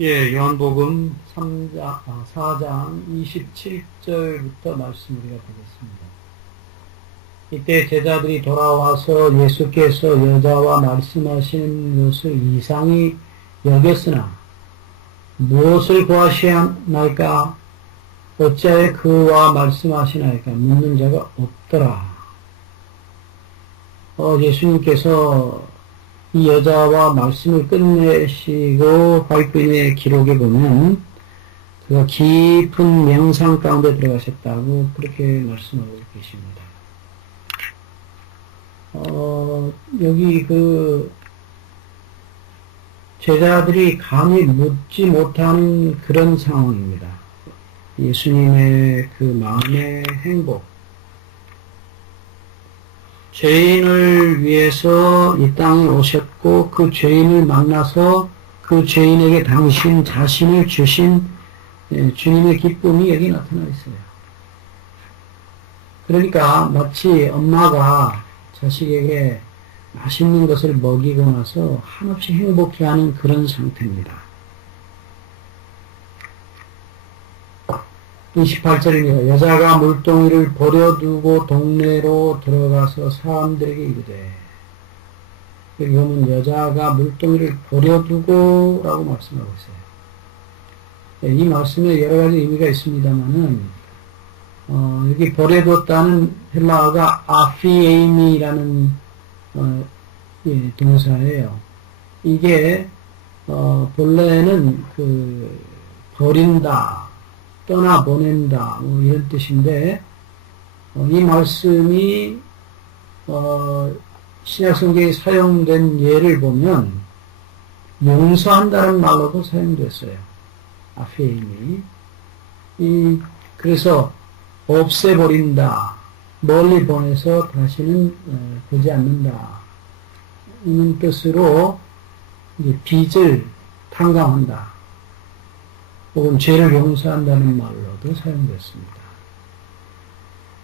예, 요한복음 4장 27절부터 말씀 우리가 보겠습니다. 이때 제자들이 돌아와서 예수께서 여자와 말씀하시는 것을 이상히 여겼으나 무엇을 구하시나이까? 어찌하여 그와 말씀하시나이까? 묻는 자가 없더라. 예수님께서 이 여자와 말씀을 끝내시고 바이브인의 기록에 보면 그가 깊은 명상 가운데 들어가셨다고 그렇게 말씀하고 계십니다. 여기 제자들이 감히 묻지 못하는 그런 상황입니다. 예수님의 그 마음의 행복, 죄인을 위해서 이 땅에 오셨고 그 죄인을 만나서 그 죄인에게 당신 자신을 주신 주님의 기쁨이 여기 나타나 있어요. 그러니까 마치 엄마가 자식에게 맛있는 것을 먹이고 나서 한없이 행복해하는 그런 상태입니다. 28절입니다. 여자가 물동이를 버려두고 동네로 들어가서 사람들에게 이르되, 여기 보면 여자가 물동이를 버려두고 라고 말씀하고 있어요. 이 말씀에 여러 가지 의미가 있습니다만은 여기 버려뒀다는 헬라어가 아피에이미라는 동사예요. 이게 본래는 버린다, 떠나보낸다, 이런 뜻인데, 이 말씀이, 신약성경에 사용된 예를 보면, 용서한다는 말로도 사용됐어요. 아페임이. 그래서, 없애버린다, 멀리 보내서 다시는 보지 않는다, 이런 뜻으로, 빚을 탕감한다. 혹은 죄를 용서한다는 말로도 사용됐습니다.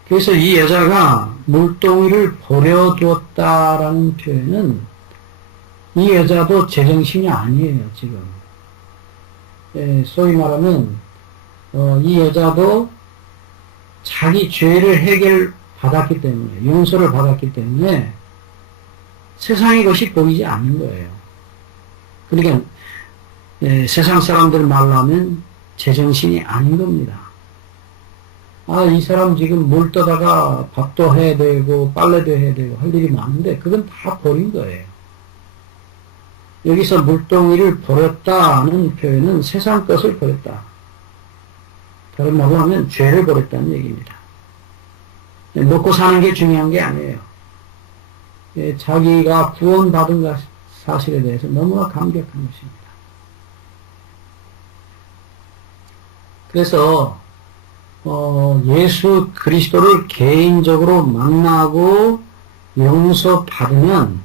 그래서 이 여자가 물동이를 버려두었다라는 표현은 이 여자도 제정신이 아니에요, 지금. 소위 말하면 이 여자도 자기 죄를 해결받았기 때문에, 용서를 받았기 때문에 세상의 것이 보이지 않는 거예요. 그러니까 세상 사람들 말로 하면 제정신이 아닌 겁니다. 이 사람 지금 물 떠다가 밥도 해야 되고 빨래도 해야 되고 할 일이 많은데 그건 다 버린 거예요. 여기서 물동이를 버렸다는 표현은 세상 것을 버렸다. 다른 말로 하면 죄를 버렸다는 얘기입니다. 먹고 사는 게 중요한 게 아니에요. 자기가 구원받은 사실에 대해서 너무나 감격한 것입니다. 그래서 예수 그리스도를 개인적으로 만나고 용서받으면,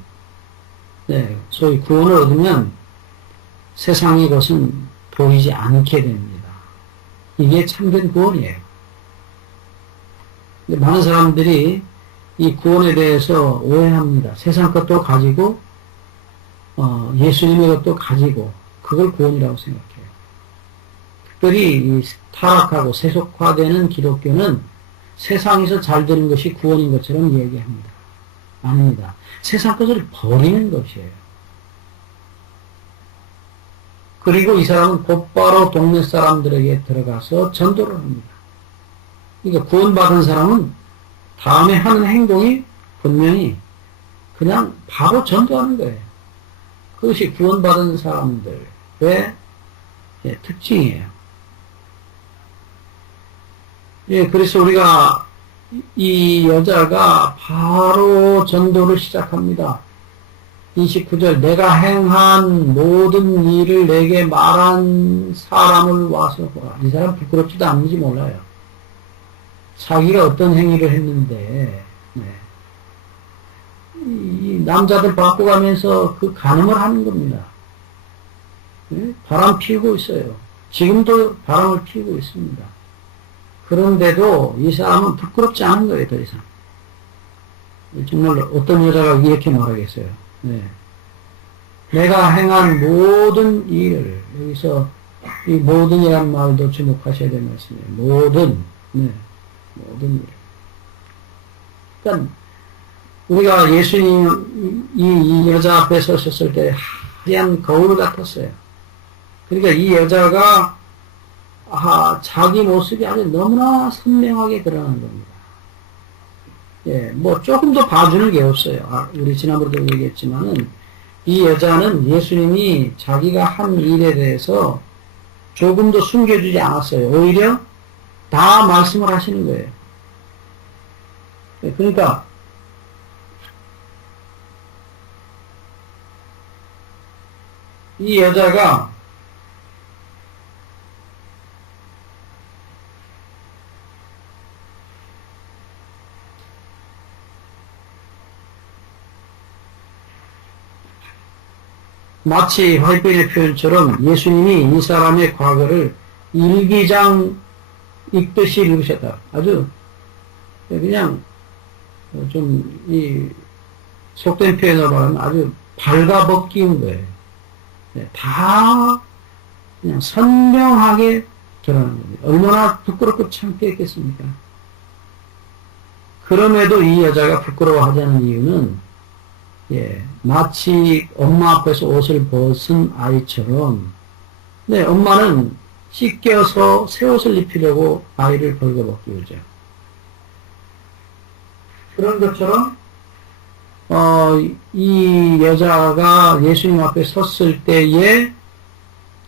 소위 구원을 얻으면 세상의 것은 보이지 않게 됩니다. 이게 참된 구원이에요. 근데 많은 사람들이 이 구원에 대해서 오해합니다. 세상 것도 가지고 예수님의 것도 가지고 그걸 구원이라고 생각해요. 특별히 타락하고 세속화되는 기독교는 세상에서 잘 되는 것이 구원인 것처럼 얘기합니다. 아닙니다. 세상 것을 버리는 것이에요. 그리고 이 사람은 곧바로 동네 사람들에게 들어가서 전도를 합니다. 그러니까 구원받은 사람은 다음에 하는 행동이 분명히 그냥 바로 전도하는 거예요. 그것이 구원받은 사람들의 특징이에요. 그래서 우리가 이 여자가 바로 전도를 시작합니다. 29절, 내가 행한 모든 일을 내게 말한 사람을 와서 보라. 이 사람 부끄럽지도 않은지 몰라요. 자기가 어떤 행위를 했는데, 이 남자들 바꿔가면서 그 간음을 하는 겁니다. 바람 피우고 있어요. 지금도 바람을 피우고 있습니다. 그런데도 이 사람은 부끄럽지 않은 거예요, 더 이상. 정말 어떤 여자가 이렇게 말하겠어요. 내가 행한 모든 일을, 여기서 이 모든이란 말도 주목하셔야 될 말씀이에요. 모든, 네, 모든 일. 그러니까 우리가 예수님 이 여자 앞에 서셨을 때 하얀 거울 같았어요. 그러니까 이 여자가 자기 모습이 아주 너무나 선명하게 드러나는 겁니다. 예, 뭐 조금 더 봐주는 게 없어요. 우리 지난번에도 얘기했지만은 이 여자는 예수님이 자기가 한 일에 대해서 조금도 숨겨주지 않았어요. 오히려 다 말씀을 하시는 거예요. 예, 그러니까 이 여자가 마치 화이트의 표현처럼 예수님이 이 사람의 과거를 일기장 읽듯이 읽으셨다. 아주 그냥 좀 이 속된 표현으로 말하면 아주 발가벗기는 거예요. 네, 다 그냥 선명하게 드러나는 겁니다. 얼마나 부끄럽고 창피했겠습니까? 그럼에도 이 여자가 부끄러워하지 않은 이유는 예, 마치 엄마 앞에서 옷을 벗은 아이처럼, 네, 엄마는 씻겨서 새 옷을 입히려고 아이를 벌거벗기 오죠. 그런 것처럼, 이 여자가 예수님 앞에 섰을 때에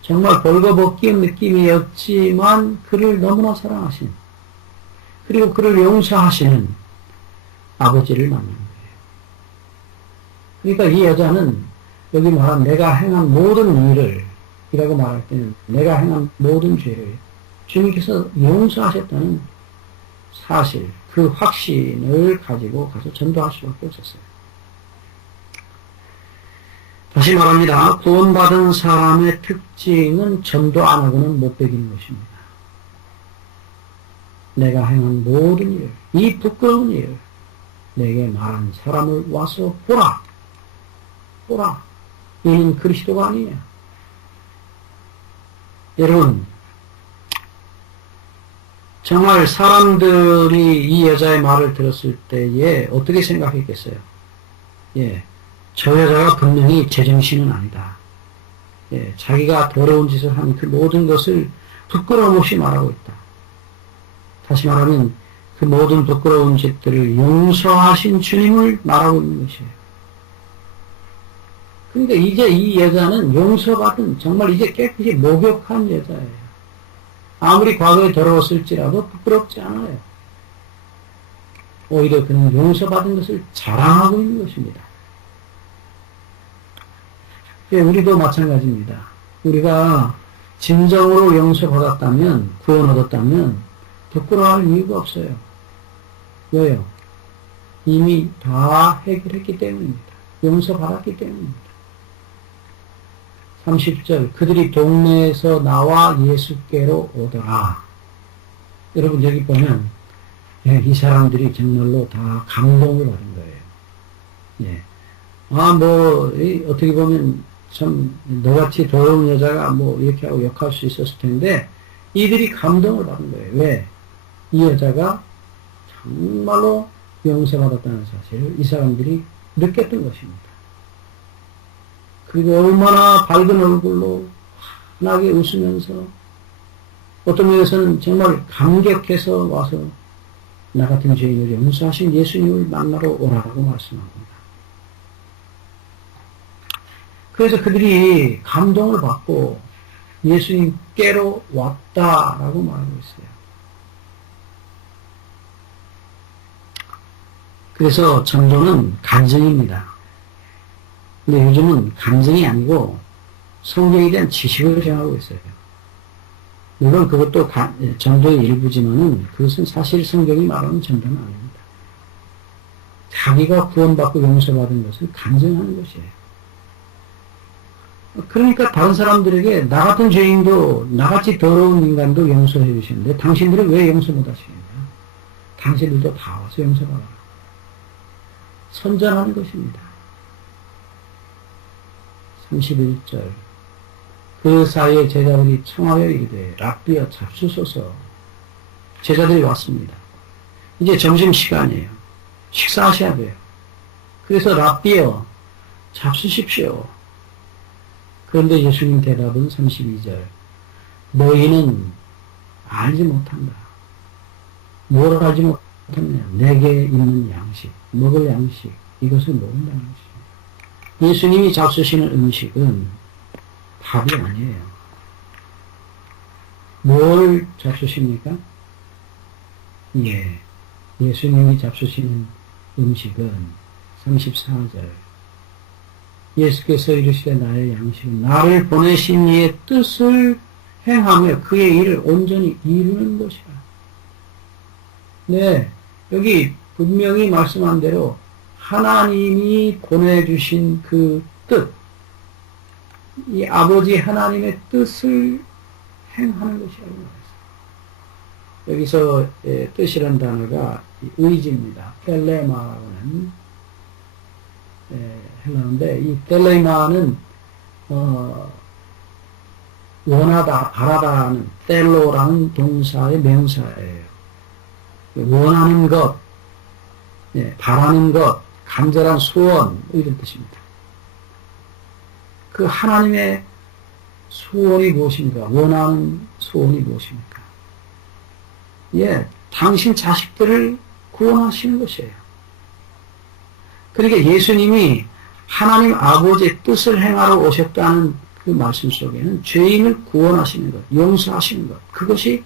정말 벌거벗긴 느낌이었지만 그를 너무나 사랑하신, 그리고 그를 용서하시는 아버지를 만납니다. 그러니까 이 여자는 여기 말한 내가 행한 모든 일을 이라고 말할 때는 내가 행한 모든 죄를 주님께서 용서하셨다는 사실, 그 확신을 가지고 가서 전도할 수밖에 없었어요. 다시 말합니다. 구원받은 사람의 특징은 전도 안 하고는 못 베기는 것입니다. 내가 행한 모든 일, 이 부끄러운 일, 내게 말한 사람을 와서 보라. 보라. 이는 그리스도가 아니냐. 여러분, 정말 사람들이 이 여자의 말을 들었을 때에 어떻게 생각했겠어요? 예, 저 여자가 분명히 제정신은 아니다. 예, 자기가 더러운 짓을 한 그 모든 것을 부끄러움 없이 말하고 있다. 다시 말하면 그 모든 부끄러운 짓들을 용서하신 주님을 말하고 있는 것이에요. 그러니까 이제 이 여자는 용서받은 정말 이제 깨끗이 목욕한 여자예요. 아무리 과거에 더러웠을지라도 부끄럽지 않아요. 오히려 그는 용서받은 것을 자랑하고 있는 것입니다. 우리도 마찬가지입니다. 우리가 진정으로 용서받았다면, 구원 얻었다면 부끄러워할 이유가 없어요. 왜요? 이미 다 해결했기 때문입니다. 용서받았기 때문입니다. 30절 그들이 동네에서 나와 예수께로 오더라. 여러분 여기 보면 이 사람들이 정말로 다 감동을 받은 거예요. 예. 어떻게 보면 참 너같이 더러운 여자가 이렇게 하고 욕할 수 있었을 텐데 이들이 감동을 받은 거예요. 왜? 이 여자가 정말로 용서받았다는 사실을 이 사람들이 느꼈던 것입니다. 그리고 얼마나 밝은 얼굴로 환하게 웃으면서 어떤 면에서는 정말 감격해서 와서 나 같은 죄인을 용서하신 예수님을 만나러 오라고 말씀합니다. 그래서 그들이 감동을 받고 예수님께로 왔다라고 말하고 있어요. 그래서 전도는 간증입니다. 근데 요즘은 감정이 아니고 성경에 대한 지식을 정하고 있어요. 물론 그것도 전도의 일부지만은 그것은 사실 성경이 말하는 전도는 아닙니다. 자기가 구원받고 용서받은 것을 간증하는 것이에요. 그러니까 다른 사람들에게 나 같은 죄인도 나같이 더러운 인간도 용서해 주시는데 당신들은 왜 용서 못 하시겠냐? 당신들도 다 와서 용서받아라. 선전하는 것입니다. 31절 그 사이에 제자들이 청하여 이르되 랍비여 잡수소서. 제자들이 왔습니다. 이제 점심시간이에요. 식사하셔야 돼요. 그래서 랍비여 잡수십시오. 그런데 예수님 대답은 32절 너희는 알지 못한다. 뭘 알지 못하느냐. 내게 있는 양식, 먹을 양식, 이것을 모른다는 것이죠. 예수님이 잡수시는 음식은 밥이 아니에요. 뭘 잡수십니까? 예, 예수님이 잡수시는 음식은 34절 예수께서 이르시되 나의 양식은 나를 보내신 이의 뜻을 행하며 그의 일을 온전히 이루는 것이라. 네, 여기 분명히 말씀한 대로 하나님이 보내주신 그 뜻, 이 아버지 하나님의 뜻을 행하는 것이라고 말했어요. 여기서 뜻이라는 단어가 의지입니다. 텔레마라고 하는 헬라어인데 이 텔레마는 원하다, 바라다는 텔로라는 동사의 명사예요. 원하는 것, 바라는 것, 간절한 소원 이런 뜻입니다. 그 하나님의 소원이 무엇입니까? 원하는 소원이 무엇입니까? 예, 당신 자식들을 구원하시는 것이에요. 그러니까 예수님이 하나님 아버지의 뜻을 행하러 오셨다는 그 말씀 속에는 죄인을 구원하시는 것, 용서하시는 것, 그것이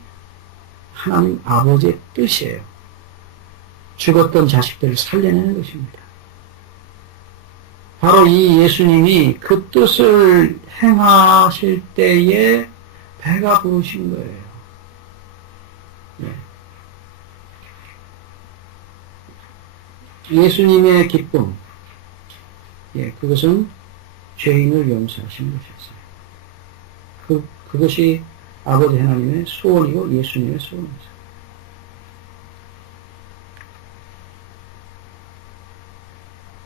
하나님 아버지의 뜻이에요. 죽었던 자식들을 살려내는 것입니다. 바로 이 예수님이 그 뜻을 행하실 때에 배가 부르신 거예요. 예수님의 기쁨, 그것은 죄인을 용서하시는 것이었어요. 그것이 아버지 하나님의 소원이고 예수님의 소원입니다.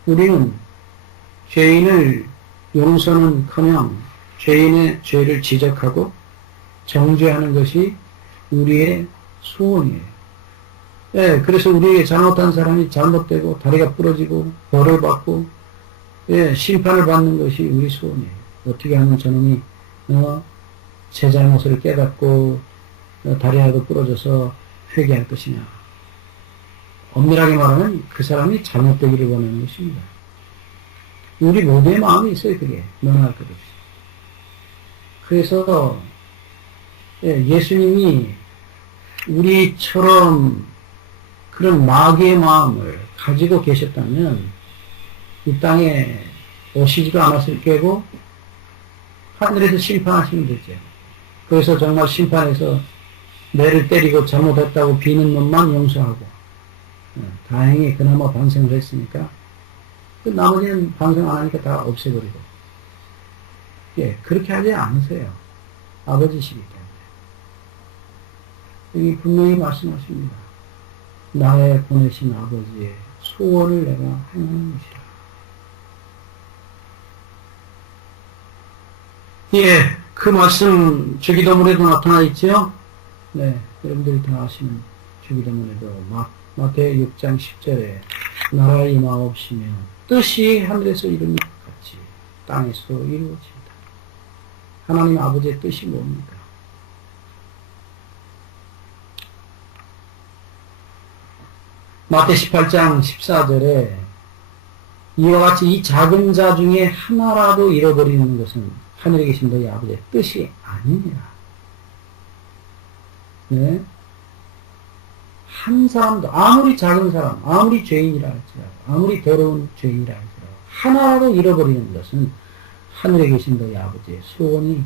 우리는 죄인을 용서는커녕 죄인의 죄를 지적하고 정죄하는 것이 우리의 소원이에요. 그래서 우리에게 잘못한 사람이 잘못되고 다리가 부러지고 벌을 받고 심판을 받는 것이 우리 소원이에요. 어떻게 하면 저놈이 제 잘못을 깨닫고 다리라도 부러져서 회개할 것이냐. 엄밀하게 말하면 그 사람이 잘못되기를 원하는 것입니다. 우리 모두의 마음이 있어요. 그게 너나 할 것 없이. 그래서 예수님이 우리처럼 그런 마귀의 마음을 가지고 계셨다면 이 땅에 오시지도 않았을 게고 하늘에서 심판하시면 되죠. 그래서 정말 심판해서 매를 때리고 잘못했다고 비는 놈만 용서하고 다행히 그나마 반성을 했으니까 그 나머지는 반성 안 하니까 다 없애버리고 그렇게 하지 않으세요. 아버지시기 때문에 여기 분명히 말씀하십니다. 나의 보내신 아버지의 소원을 내가 행하는 것이라. 그 말씀 주기도문에도 나타나 있죠. 여러분들이 다 아시는 주기도문에도 마태복음 6장 10절에 나라의 임하옵시며 뜻이 하늘에서 이루는 것 같이 땅에서 이루어진다. 하나님 아버지의 뜻이 뭡니까? 마태 18장 14절에 이와 같이 이 작은 자 중에 하나라도 잃어버리는 것은 하늘에 계신 너희 아버지의 뜻이 아니니라. 한 사람도 아무리 작은 사람, 아무리 죄인이라 할지라도 아무리 더러운 죄인이라 할지라도 하나라도 잃어버리는 것은 하늘에 계신 너희 아버지의 소원이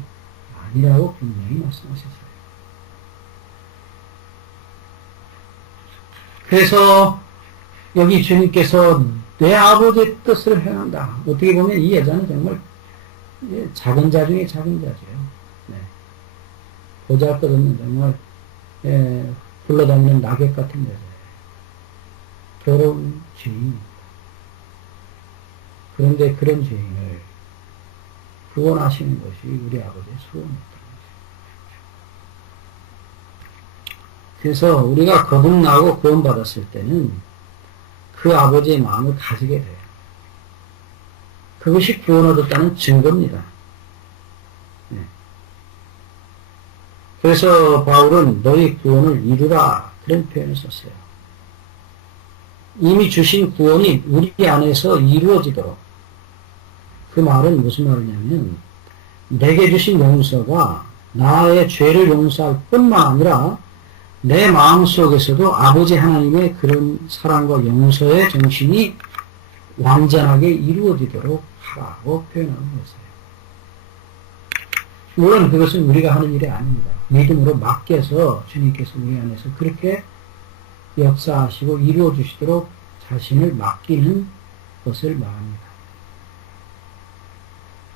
아니라고 분명히 말씀하셨어요. 그래서 여기 주님께서 내 아버지의 뜻을 행한다. 어떻게 보면 이 여자는 정말 작은 자 중에 작은 자죠. 보잘것없는 정말 굴러다니는 낙엽 같은 여자예요. 더러운 죄인입니다. 그런데 그런 죄인을 구원하시는 것이 우리 아버지의 소원이었던 것입니다. 그래서 우리가 거듭나고 구원받았을 때는 그 아버지의 마음을 가지게 돼요. 그것이 구원 얻었다는 증거입니다. 네. 그래서 바울은 너희 구원을 이루라 그런 표현을 썼어요. 이미 주신 구원이 우리 안에서 이루어지도록. 그 말은 무슨 말이냐면 내게 주신 용서가 나의 죄를 용서할 뿐만 아니라 내 마음속에서도 아버지 하나님의 그런 사랑과 용서의 정신이 완전하게 이루어지도록 하라고 표현하는 것이에요. 물론 그것은 우리가 하는 일이 아닙니다. 믿음으로 맡겨서 주님께서 우리 안에서 그렇게 역사하시고 이루어주시도록 자신을 맡기는 것을 말합니다.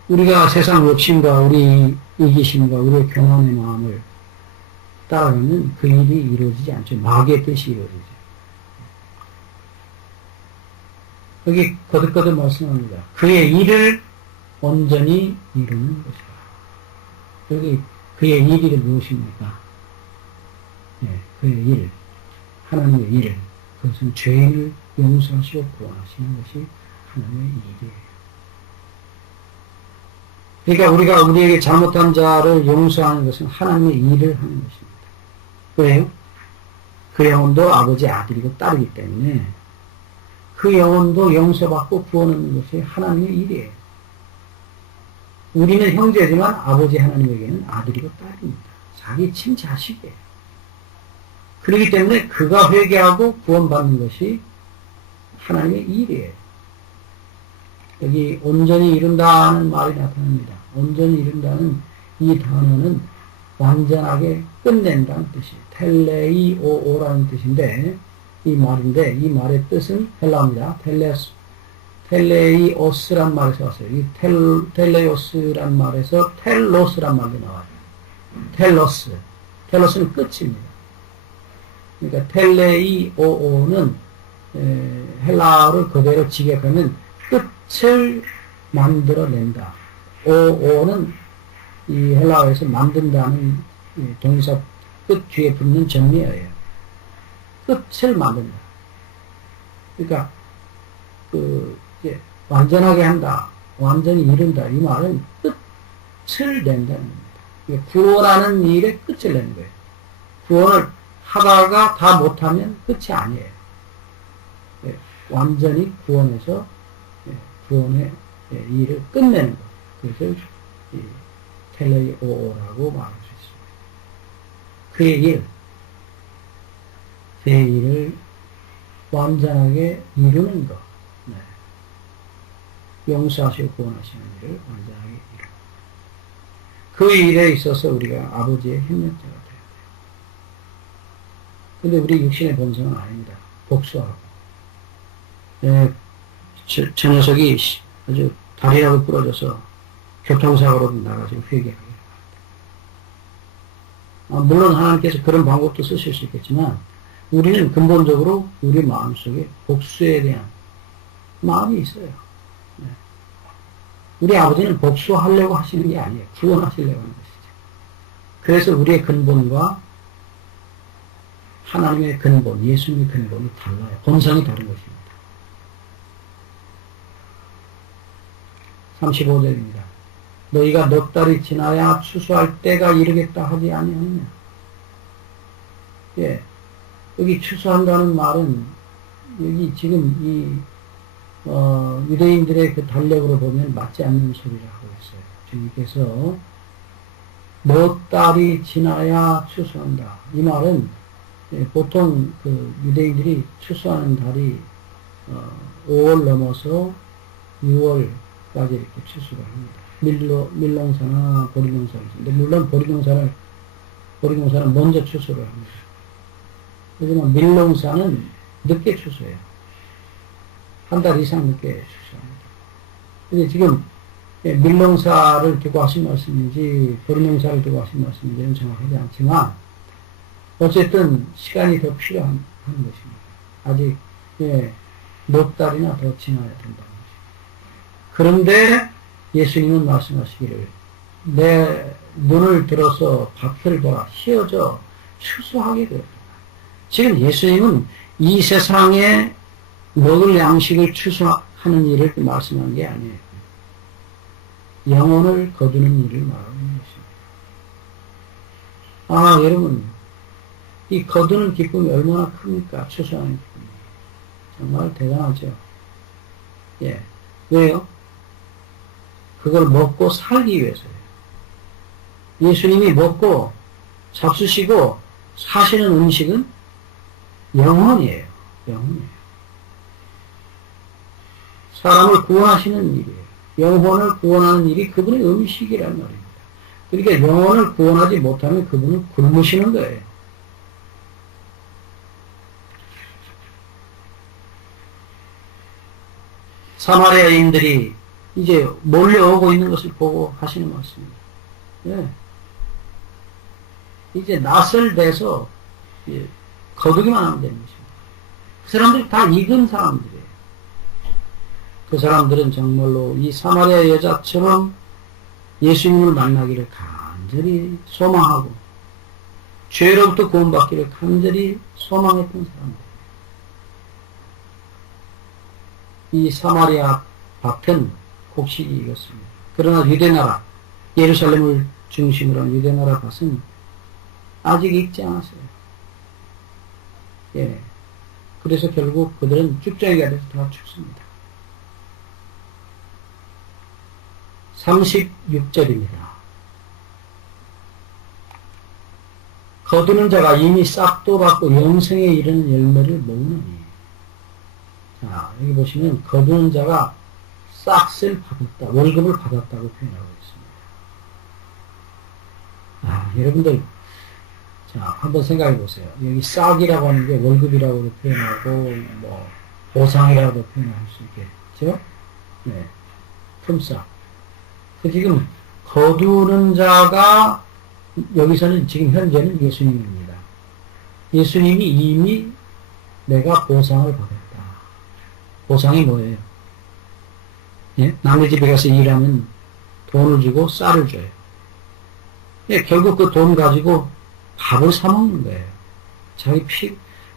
우리가 세상 욕심과 우리 이기심과 우리의 교만의 마음을 따라가면 그 일이 이루어지지 않죠. 마귀의 뜻이 이루어지죠. 여기 거듭거듭 말씀합니다. 그의 일을 온전히 이루는 것이다. 여기 그의 일이 무엇입니까? 네, 그의 일, 하나님의 일, 그것은 죄인을 용서하시고 구원하시는 것이 하나님의 일이에요. 그러니까 우리가 우리에게 잘못한 자를 용서하는 것은 하나님의 일을 하는 것입니다. 왜요? 그 영혼도 아버지의 아들이고 딸이기 때문에 그 영혼도 용서받고 구원하는 것이 하나님의 일이에요. 우리는 형제지만 아버지 하나님에게는 아들이고 딸입니다. 자기 친자식이에요. 그렇기 때문에 그가 회개하고 구원받는 것이 하나님의 일이에요. 여기 온전히 이룬다는 말이 나타납니다. 온전히 이룬다는 이 단어는 완전하게 끝낸다는 뜻이에요. 텔레이오오라는 뜻인데 이 말인데 이 말의 뜻은 헬라어입니다. 텔레이오스란 말에서 왔어요. 이 텔레이오스란 말에서 텔로스란 말이 나와요. 텔로스는 끝입니다. 그러니까 텔레이오오는 헬라어를 그대로 직역하면 끝을 만들어낸다. 오오는 이 헬라어에서 만든다는 동사 끝 뒤에 붙는 전미어예요. 끝을 만든다. 그러니까 완전하게 한다, 완전히 이룬다. 이 말은 끝을 낸다는 겁니다. 구원하는 일에 끝을 내는 거예요. 구원을 하다가 다 못하면 끝이 아니에요. 완전히 구원해서 구원의 일을 끝내는 것. 그것을 텔레이오라고 말할 수 있습니다. 그의 일을 완전하게 이루는 것. 네. 용서하시고 구원하시는 일을 완전하게 이루는 것. 그 일에 있어서 우리가 아버지의 협력자가 되어야 돼요. 근데 우리 육신의 본성은 아닙니다. 복수하고. 저 녀석이 아주 다리라도 부러져서 교통사고로 나가서 회개하게. 물론 하나님께서 그런 방법도 쓰실 수 있겠지만 우리는 근본적으로 우리 마음속에 복수에 대한 마음이 있어요. 네. 우리 아버지는 복수하려고 하시는 게 아니에요. 구원하시려고 하는 것이죠. 그래서 우리의 근본과 하나님의 근본, 예수님의 근본이 달라요. 본성이 다른 것입니다. 35절입니다. 너희가 넉 달이 지나야 추수할 때가 이르겠다 하지 아니하느냐. 예. 여기 추수한다는 말은 여기 지금 유대인들의 그 달력으로 보면 맞지 않는 소리를 하고 있어요. 주님께서 넉 달이 지나야 추수한다. 이 말은 보통 그 유대인들이 추수하는 달이 5월 넘어서 6월까지 이렇게 추수를 합니다. 밀농사나 보리농사를 근데 물론 보리농사는 먼저 추수를 합니다. 하지만 밀농사는 늦게 추수해요. 한 달 이상 늦게 추수합니다. 근데 지금 밀농사를 두고 하신 말씀인지 보리농사를 두고 하신 말씀인지는 정확하지 않지만 어쨌든 시간이 더 필요한 것입니다. 아직 넉 달이나 더 지나야 된다는 것입니다. 그런데 예수님은 말씀하시기를 내 눈을 들어서 밭을 보라 휘어져 추수하게 되었다. 지금 예수님은 이 세상에 먹을 양식을 추수하는 일을 말씀한 게 아니에요. 영혼을 거두는 일을 말하는 것입니다. 여러분, 이 거두는 기쁨이 얼마나 큽니까? 추수하는 기쁨이. 정말 대단하죠. 예. 왜요? 그걸 먹고 살기 위해서요. 예수님이 먹고 잡수시고 사시는 음식은 영혼이에요. 영혼이에요. 사람을 구원하시는 일이에요. 영혼을 구원하는 일이 그분의 음식이란 말입니다. 그러니까 영혼을 구원하지 못하면 그분은 굶으시는 거예요. 사마리아인들이 이제 몰려오고 있는 것을 보고 하시는 말씀입니다. 네. 이제 낯을 대서 거두기만 하면 되는 것입니다. 그 사람들이 다 익은 사람들이에요. 그 사람들은 정말로 이 사마리아 여자처럼 예수님을 만나기를 간절히 소망하고 죄로부터 구원받기를 간절히 소망했던 사람들. 이 사마리아 밭은 곡식이 익었습니다. 그러나 유대나라, 예루살렘을 중심으로 한 유대나라 밭은 아직 익지 않았어요. 예. 그래서 결국 그들은 쭉정이가 돼서 다 죽습니다. 36절입니다. 거두는 자가 이미 싹도 받고 영생에 이르는 열매를 먹느니. 자, 여기 보시면 거두는 자가 싹을 받았다, 월급을 받았다고 표현하고 있습니다. 여러분들, 자, 한번 생각해 보세요. 여기 싹이라고 하는 게 월급이라고도 표현하고, 보상이라고도 표현할 수 있겠죠? 네. 품삯. 지금, 거두는 자가, 여기서는 지금 현재는 예수님입니다. 예수님이 이미 내가 보상을 받았다. 보상이 뭐예요? 예? 남의 집에 가서 일하면 돈을 주고 쌀을 줘요. 예, 결국 그 돈 가지고 밥을 사먹는 거예요. 자기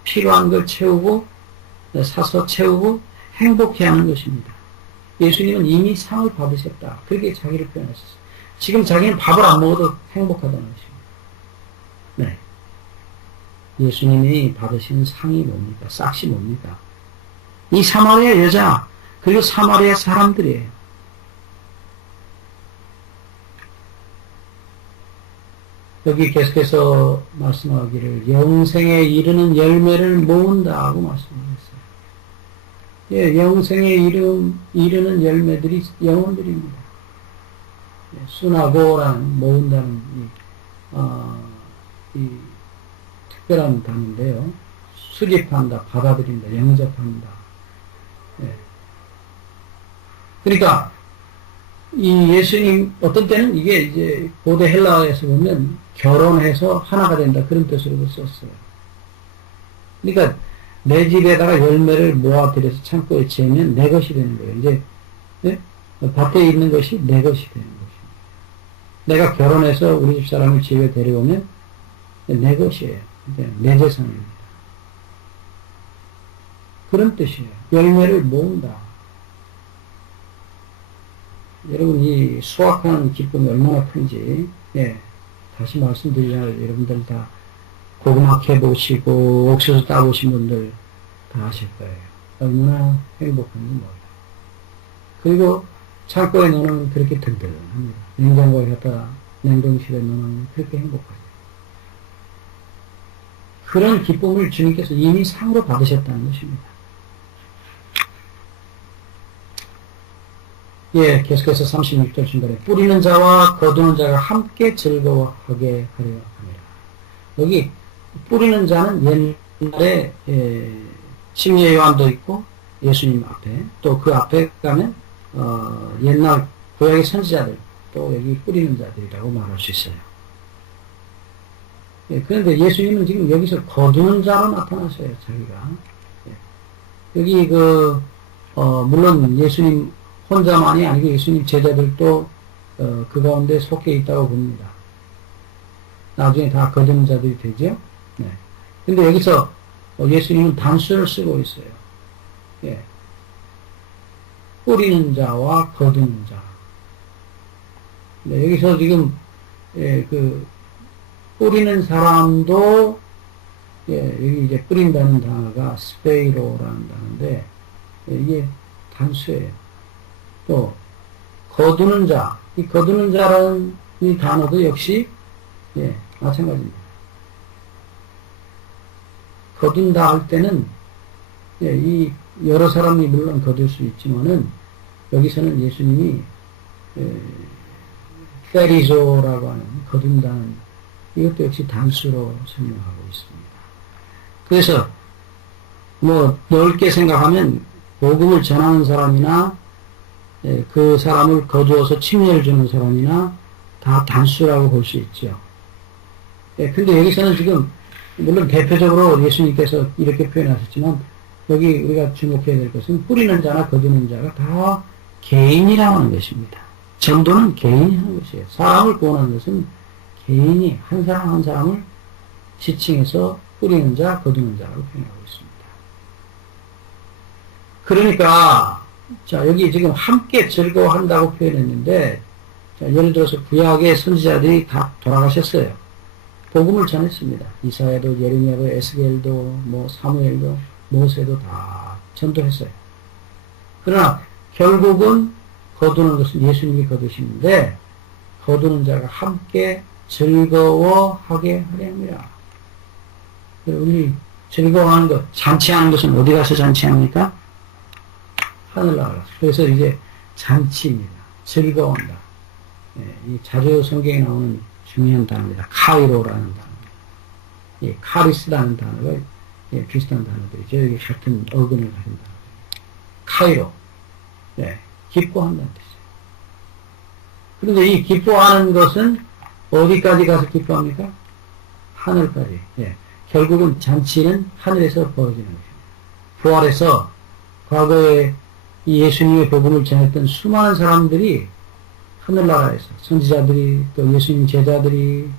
필요한 걸 채우고, 사서 채우고 행복해 하는 것입니다. 예수님은 이미 상을 받으셨다. 그렇게 자기를 표현하셨어요. 지금 자기는 밥을 안 먹어도 행복하다는 것입니다. 네. 예수님이 받으시는 상이 뭡니까? 싹이 뭡니까? 이 사마리아 여자, 그리고 사마리아 사람들이에요. 여기 계속해서 말씀하기를 영생에 이르는 열매를 모은다고 말씀하셨어요. 예, 영생에 이르는 열매들이 영혼들입니다. 예, 수나고라는 모은다는 이 특별한 단어인데요. 수집한다, 받아들인다, 영접한다. 예. 그러니까 이 예수님 어떤 때는 이게 이제 고대 헬라어에서 보면 결혼해서 하나가 된다 그런 뜻으로도 썼어요. 그러니까 내 집에다가 열매를 모아들여서 창고에 채우면 내 것이 되는 거예요. 이제 네? 밭에 있는 것이 내 것이 되는 것입니다. 내가 결혼해서 우리 집 사람을 집에 데려오면 내 것이에요. 내 재산입니다. 그런 뜻이에요. 열매를 모은다. 여러분, 이 수확하는 기쁨이 얼마나 큰지, 예, 다시 말씀드리자면 여러분들 다 고구마 캐보시고, 옥수수 따보신 분들 다 아실 거예요. 얼마나 행복한지 몰라요. 그리고 창고에 넣으면 그렇게 든든합니다. 냉장고에 갖다 냉동실에 넣으면 그렇게 행복하죠. 그런 기쁨을 주님께서 이미 상으로 받으셨다는 것입니다. 예, 계속해서 36절 중간에 뿌리는 자와 거두는 자가 함께 즐거워하게 하려 합니다. 여기 뿌리는 자는 옛날에 침례 요한도 있고 예수님 앞에 또 그 앞에 가면 옛날 구약의 선지자들 또 여기 뿌리는 자들이라고 말할 수 있어요. 예, 그런데 예수님은 지금 여기서 거두는 자로 나타나셔요, 자기가. 예. 여기 물론 예수님 혼자만이 아니고 예수님 제자들도 그 가운데 속해 있다고 봅니다. 나중에 다 거두는 자들이 되죠. 네. 근데 여기서 예수님은 단수를 쓰고 있어요. 예. 뿌리는 자와 거두는 자. 네, 여기서 지금 뿌리는 사람도 여기 이제 뿌린다는 단어가 스페이로라는 단어인데 이게 단수예요. 또 거두는 자, 이 거두는 자라는 이 단어도 역시 마찬가지입니다. 거둔다 할 때는 이 여러 사람이 물론 거둘 수 있지만은 여기서는 예수님이 페리조라고 하는 거둔다는 이것도 역시 단수로 설명하고 있습니다. 그래서 뭐 넓게 생각하면 복음을 전하는 사람이나 그 사람을 거두어서 침례를 주는 사람이나 다 단수라고 볼 수 있죠. 근데 여기서는 지금 물론 대표적으로 예수님께서 이렇게 표현하셨지만 여기 우리가 주목해야 될 것은 뿌리는 자나 거두는 자가 다 개인이라고 하는 것입니다. 전도는 개인이 하는 것이에요. 사람을 구원하는 것은 개인이 한 사람 한 사람을 지칭해서 뿌리는 자, 거두는 자라고 표현하고 있습니다. 그러니까 자 여기 지금 함께 즐거워한다고 표현했는데 자, 예를 들어서 구약의 선지자들이 다 돌아가셨어요. 복음을 전했습니다. 이사야도 예레미야도 에스겔도 뭐 사무엘도 모세도 다 전도했어요. 그러나 결국은 거두는 것은 예수님이 거두시는데 거두는 자가 함께 즐거워하게 하려 함이라. 우리 즐거워하는 것, 잔치하는 것은 어디 가서 잔치합니까? 하늘나라. 그래서 이제 잔치입니다. 즐거워한다. 이 자주 성경에 나오는 중요한 단어입니다. 카이로라는 단어. 카리스라는 단어가 비슷한 단어들이죠. 이게 같은 어근을 가진 단어. 카이로. 기뻐한다는 뜻이에요. 그런데 이 기뻐하는 것은 어디까지 가서 기뻐합니까? 하늘까지. 결국은 잔치는 하늘에서 벌어지는 것입니다. 부활해서 과거에 이 예수님의 복음을 전했던 수많은 사람들이 하늘나라에서 선지자들이 또 예수님 제자들이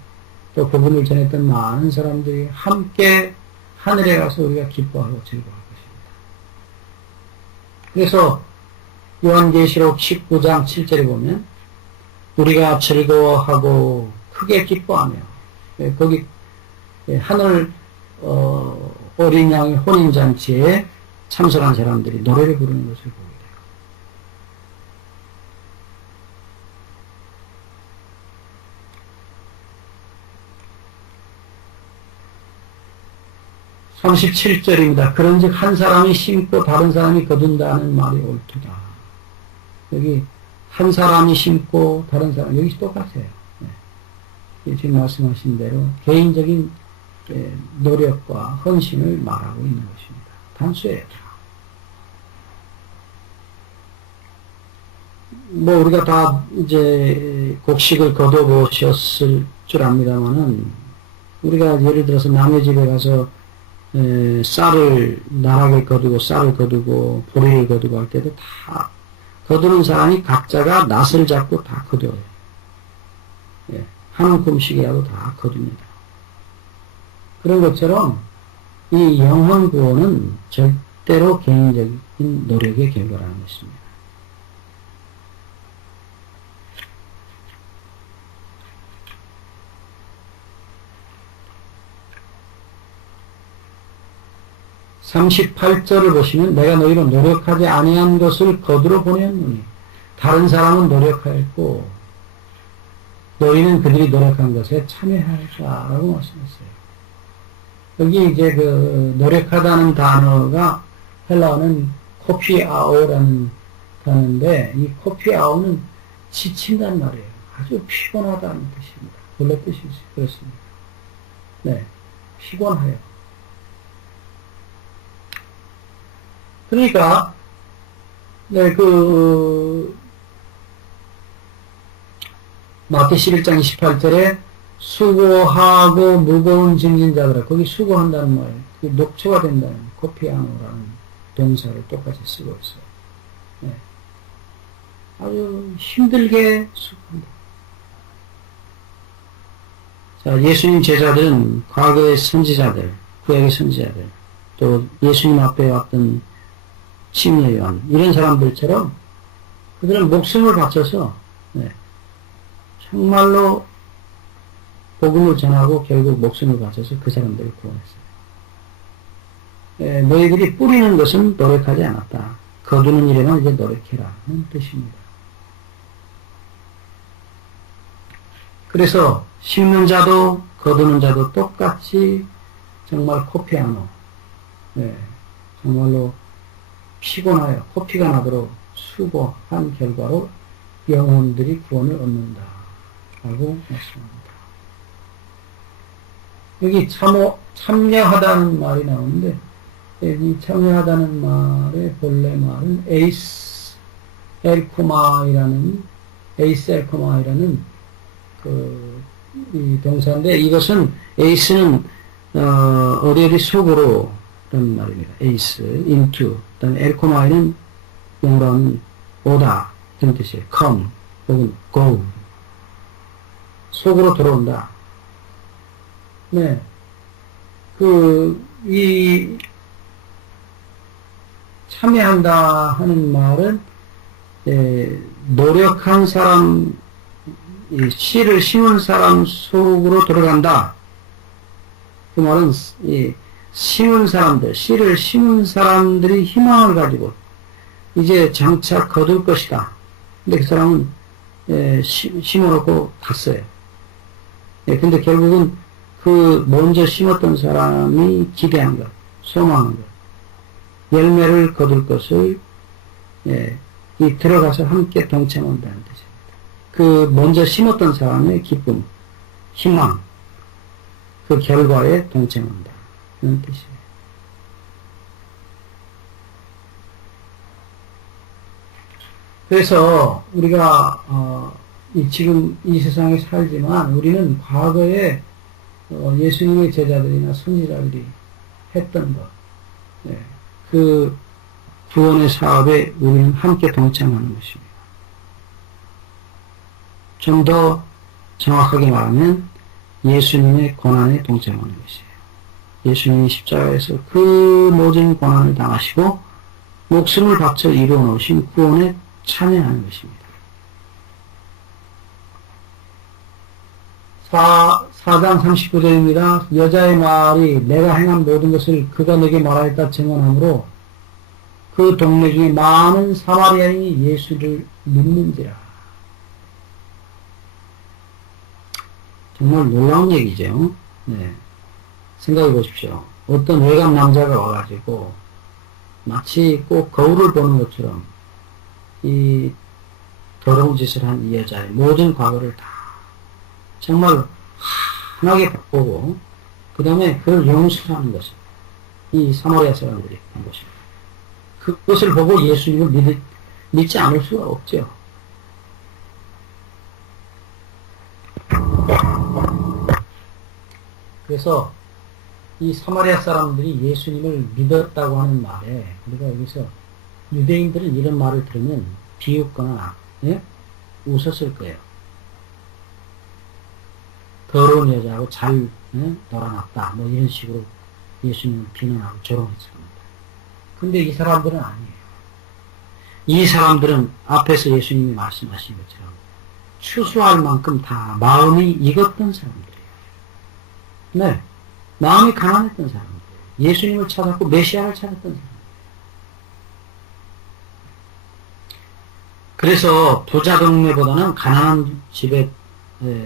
또 복음을 전했던 많은 사람들이 함께 하늘에 가서 우리가 기뻐하고 즐거워할 것입니다. 그래서 요한계시록 19장 7절에 보면 우리가 즐거워하고 크게 기뻐하며 거기 하늘 어린 양의 혼인잔치에 참석한 사람들이 노래를 부르는 것을 보게 돼요. 37절입니다. 그런즉 한 사람이 심고 다른 사람이 거둔다는 말이 옳도다. 여기 한 사람이 심고 다른 사람 여기 똑같아요. 지금 말씀하신 대로 개인적인 노력과 헌신을 말하고 있는 것입니다. 단수예요. 뭐 우리가 다 이제 곡식을 거둬보셨을 줄 압니다만은 우리가 예를 들어서 남의 집에 가서 쌀을 나락을 거두고 쌀을 거두고 보리를 거두고 할 때도 다 거두는 사람이 각자가 낫을 잡고 다 거둬요. 한 움큼씩이라도 다 거둡니다. 그런 것처럼 이 영혼 구원은 절대로 개인적인 노력의 결과라는 것입니다. (38절을) 보시면 내가 너희로 노력하지 아니한 것을 거두러 보냈노니 다른 사람은 노력하였고 너희는 그들이 노력한 것에 참여하였다라고 말씀했어요. 여기 이제 그 노력하다는 단어가 헬라어는 코피아오라는 단어인데 이 코피아오는 지친다는 말이에요. 아주 피곤하다는 뜻입니다. 본래 뜻이 그렇습니다. 피곤해요. 그러니까 마태 11장 28절에 수고하고 무거운 짐진 자들아 거기 수고한다는 말 녹초가 된다는 코피아노라는 동사를 똑같이 쓰고 있어요. 아주 힘들게 수고합니다. 자, 예수님 제자들은 과거의 선지자들, 구약의 선지자들, 또 예수님 앞에 왔던 시므온, 요한, 이런 사람들처럼 그들은 목숨을 바쳐서 정말로 복음을 전하고 결국 목숨을 바쳐서 그 사람들을 구원했어요. 너희들이 뿌리는 것은 노력하지 않았다. 거두는 일에만 이제 노력해라 는 뜻입니다. 그래서 심는 자도 거두는 자도 똑같이 정말 코피아노, 정말로 피곤하여 코피가 나도록 수고한 결과로 영혼들이 구원을 얻는다 라고 말씀합니다. 여기 참여하다는 말이 나오는데, 여기 참여하다는 말의 본래 말은 에이스 엘코마이라는 이 동사인데, 이것은 에이스는 어디 속으로 라는 말입니다. 에이스, into. 그다음에 엘코마이는 영어로는 오다 이런 뜻이에요. come 혹은 go. 속으로 들어온다. 네. 이 참여한다 하는 말은 노력한 사람, 씨를 심은 사람 속으로 들어간다. 그 말은 심은 사람들, 씨를 심은 사람들이 희망을 가지고 이제 장차 거둘 것이다. 근데 그 사람은 심어놓고 갔어요. 근데 결국은 그 먼저 심었던 사람이 기대한 것, 소망한 것, 열매를 거둘 것을 이 들어가서 함께 동참한다는 뜻입니다. 그 먼저 심었던 사람의 기쁨, 희망, 그 결과에 동참한다. 이런 뜻이에요. 그래서 우리가 지금 이 세상에 살지만 우리는 과거에 예수님의 제자들이나 선지자들이 했던 것, 그 구원의 사업에 우리는 함께 동참하는 것입니다. 좀 더 정확하게 말하면 예수님의 고난에 동참하는 것이에요. 예수님이 십자가에서 그 모든 고난을 당하시고 목숨을 바쳐 이루어 놓으신 구원에 참여하는 것입니다. 4장 39절입니다. 여자의 말이 내가 행한 모든 것을 그가 내게 말하였다 증언하므로 그 동네 중에 많은 사마리아인이 예수를 믿는지라. 정말 놀라운 얘기죠. 네. 생각해 보십시오. 어떤 외간 남자가 와가지고 마치 꼭 거울을 보는 것처럼 이 더러운 짓을 한 이 여자의 모든 과거를 다 정말 환하게 바꾸고 그 다음에 그를 용서하는 것을 이 사마리아 사람들이 한 것입니다. 그것을 보고 예수님을 믿지 않을 수가 없죠. 그래서 이 사마리아 사람들이 예수님을 믿었다고 하는 말에 우리가 여기서 유대인들은 이런 말을 들으면 비웃거나 웃었을 거예요. 더러운 여자하고 잘 놀아놨다 뭐 이런 식으로 예수님을 비난하고 조롱했을 겁니다. 근데 이 사람들은 아니에요. 이 사람들은 앞에서 예수님이 말씀하신 것처럼 추수할 만큼 다 마음이 익었던 사람들이에요. 네, 마음이 가난했던 사람들이에요. 예수님을 찾았고 메시아를 찾았던 사람들이에요. 그래서 부자 동네보다는 가난한 집의